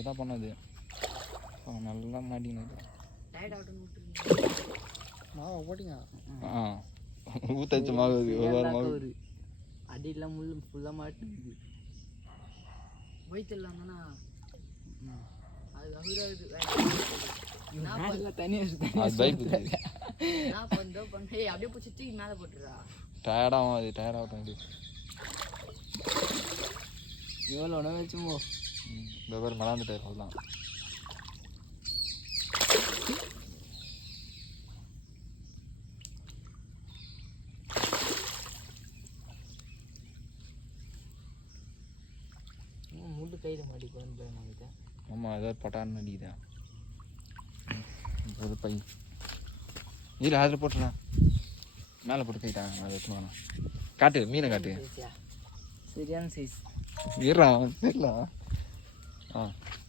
இப்போ தான் பண்ணது நல்லா மாட்டினது மாவை போட்டிங்க ஊத்தச்சு மாவுது ஒரு மாவு அடியெல்லாம் முள் ஃபுல்லாக மாட்டுது வயிற்றுலாம் தானே அது தனியாக அப்படியே பிடிச்சி தூக்கி மேலே போட்டுறா டயர்டாகும் அது டயர்டாகட்டும் இது எவ்வளோ உணவு வச்சுமோ இந்த பேர் மலாந்துட்டார் அவ்வளோதான் முள்ளு கையில் மாட்டிக்குவான்னு நினைக்கிறேன் ஆமாம் ஏதாவது பட்டான்னு அடிக்குதா ஒரு பை இல்லை அதில் போட்டுருண்ணா மேலே போட்டு கைட்டாங்க அதை எடுத்துன்னு காட்டு மீனை காட்டு சரியான சைஸ் இருறா தெரியல ஆ